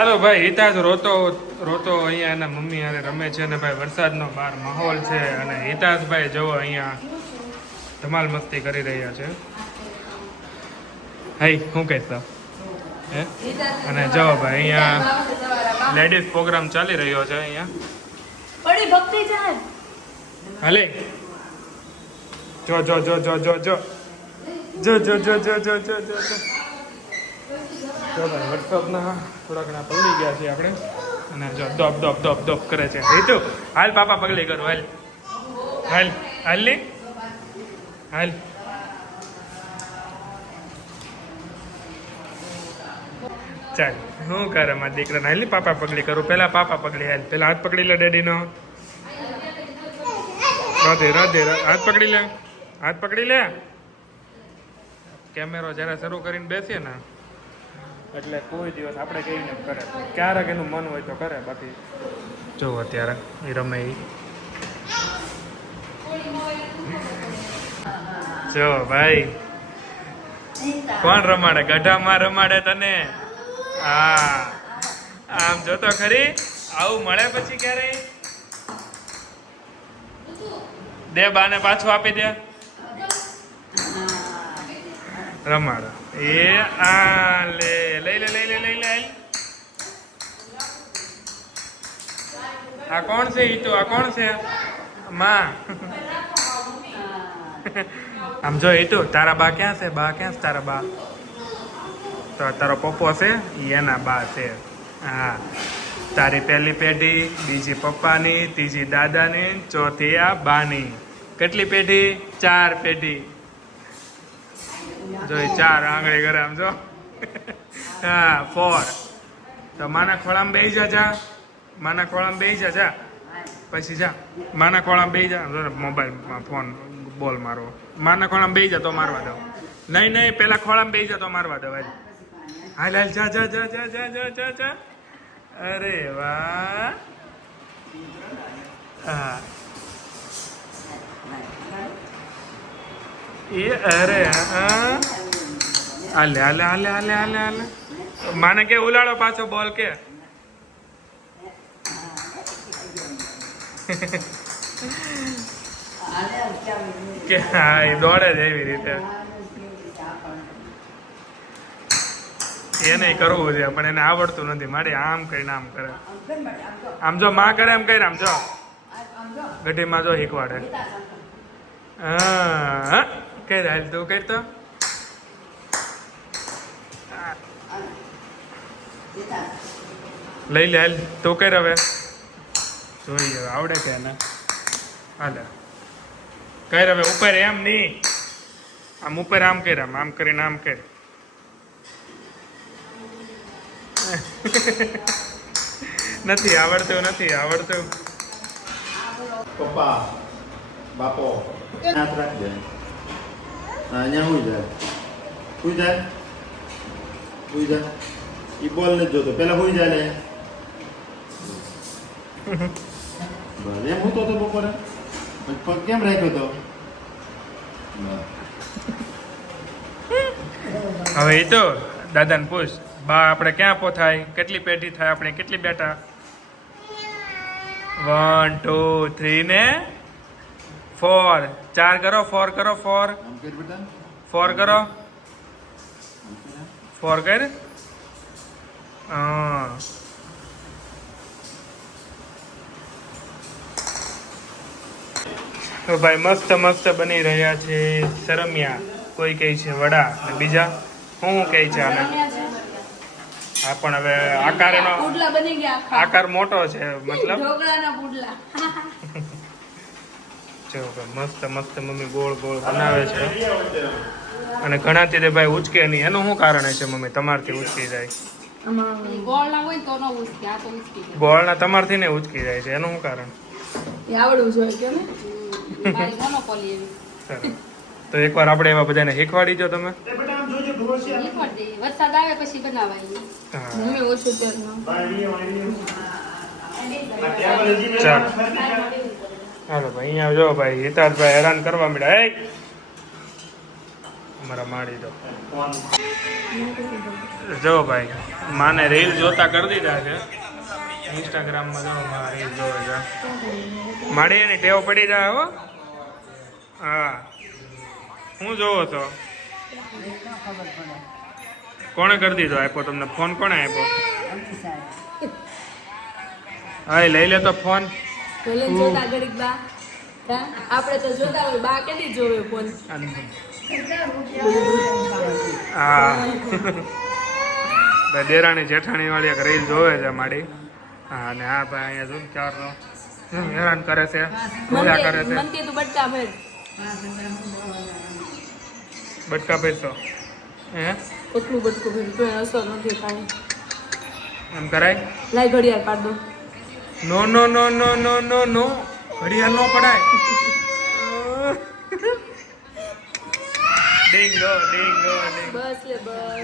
ચાલો ભાઈ હિતાજ રોતો રોતો અહીંયા એના મમ્મી હારે રમે છે ને ભાઈ વરસાદનો બહાર માહોલ છે અને હિતાજ ભાઈ જવો અહીંયા ધમાલ મસ્તી કરી રહ્યા છે. હાઈ શું કહેતા હે અને જો ભાઈ અહીંયા લેડીઝ પ્રોગ્રામ ચાલી રહ્યો છે અહીંયા પડી ભક્તિ જાય હાલે જો જો જો જો જો જો જો જો જો જો જો જો જો જો ભાઈ વરસાદના થોડા ઘણા પલળી ગયા છીએ આપણે અને જો દોપ દોપ દોપ દોપ કરે છે. એ તો હાલ પાપા પગલી કરો હાલ હાલ હાલ લી હાલ ચાલ શું કરે મારા દીકરા હાલ ની પાપા પગલી કરું પેલા પાપા પગલી હાલ પેલા હાથ પકડી લે ડેડી નો રાધે રાધે હાથ પકડી લે હાથ પકડી લે. કેમેરો જરા શરૂ કરીને બેસીએ ને એટલે કોઈ દિવસ આપણે કહીને કરે ક્યારેક એનું મન હોય તો કરે બાકી જો અત્યારે એ રમે એ જો ભાઈ કોણ રમાડે ગઢામાં રમાડે તને. હા આમ જોતો ખરી આવું મળે પછી ક્યારે દે બાને પાછું આપી દે રમાડ એ આ લે લઈ લે લઈ લે લઈ લે. આ કોણ છે ઈ તો આ કોણ છે માં આમ જો ઈ તો તારા બા ક્યાં છે બા ક્યાં છે તારા બા તો તારો પપ્પો છે ઈ એના બા છે. હા તારી પહેલી પેઢી બીજી પપ્પાની ત્રીજી દાદાની ચોથી આ બાની કેટલી પેઢી 4 પેઢી જો 4 આંગળી કરે આમ જો. હા 4 તો માના ખોળામાં બેસી જા જા માના ખોળામાં બેસી જા જા પછી જા માના ખોળામાં બેસી જા મોબાઈલમાં ફોન બોલ મારો માના ખોળામાં બેસી જા તો મારવા દો નહીં નહીં પેલા ખોળામાં બેસી જા તો મારવા દો હાલ હાલ જા જા જા જા જા જા જા જા. અરે વાહ હા એ અરે હા હાલે હાલે હાલે હાલે હાલે હાલે માને કે ઉલાડો પાછો બોલ કે કે હા એ દોડે જ એવી રીતે એને કરવું છે પણ એને આવડતું નથી મારી આમ કરીને આમ કરે આમ જો માં કરે એમ કરે આમ જો ગઢીમાં જો શીખવાડે. હા કઈ હાલ તું કઈ તો લઈ લે હાલ તું કઈ હવે જોઈએ આવડે કે એને હાલે કઈ હવે ઉપર એમ નહીં આમ ઉપર આમ કર આમ કરીને આમ કર નથી આવડતું નથી આવડતું. પપ્પા બાપો હાથ રાખજે અહીંયા હુઈ જાય હુઈ જાય હુઈ જાય ઈ બોલ નથી જોતો પેલા હુઈ જાય ને ભલે હું તો બપોરે પગ કેમ રાખ્યો તો હવે એ તો દાદાને પૂછ બા આપણે ક્યાં પોથાય કેટલી પેઢી થાય આપણે કેટલી બેટા 1 2 3 ને 4 4 કરો 4 કરો 4 આમ કર બેટા 4 કરો 4 કર હા તો ભાઈ મસ્ત મસ્ત બની રહ્યા છે સરમિયા કોઈ કહે છે વડા અને બીજા શું કહે છે આને હા પણ હવે આકાર એનો પુડલા બની ગયા આકાર મોટો છે મતલબ ઢોકળાના પુડલા જો મસ્ત મસ્ત મમ્મી ગોળ ગોળ બનાવે છે અને ઘણાથી તે ભાઈ ઉચકે નહીં એનું શું કારણ છે મમ્મી તમારથી ઉચકી જાય ગોળના હોય તો ન ઉચકે આ તો ઉચકી જાય ગોળના તમારથી ને ઉચકી જાય છે એનું શું કારણ એ આવડવું જોઈએ કે ને મારી મોનોપોલી એવી સરસ તો એકવાર આપણે એવા બધાને શીખવાડી દો તમે શીખવાડ દઈએ વરસાદ આવે પછી બનાવાય હા મમ્મી ઓછું તેલમાં ચાલો હાલો ભાઈ અહીંયા જો ભાઈ હિતાર્થભાઈ હેરાન કરવા મળ્યા એ અમારા માડી તો ફોન જો ભાઈ માને રીલ જોતા કરી દીધા છે ઇન્સ્ટાગ્રામમાં જો માં રીલ જોવે છે માડી એની ટેવ પડી જાય હો હા હું જોવો છો કોણે કરી દીધો આપ્યો તમને ફોન કોણે આપ્યો હા લઈ લે તો ફોન ભલે જોતા ઘડીક બા હા? આપણે તો જોતા હોય બા કેટલી જોવે ફોન હા ભાઈ દેરાણી જેઠાણી વાળી એક રીલ જોવે છે માડી હા અને હા ભાઈ અહીંયા જો ને ચારનો હેરાન કરે છે પૂજા કરે છે મન કે તું બટકા ભર બટકા પૈસો હે કેટલું બટકું ભર્યું તો અસર નથી થાય એમ કરાય લાઈ ઘડિયાળ પાડ દો નો નો નો નો નો નો નો ઘડિયાળ નો પડાય ડિંગો ડિંગો ડિંગો બસ લે બસ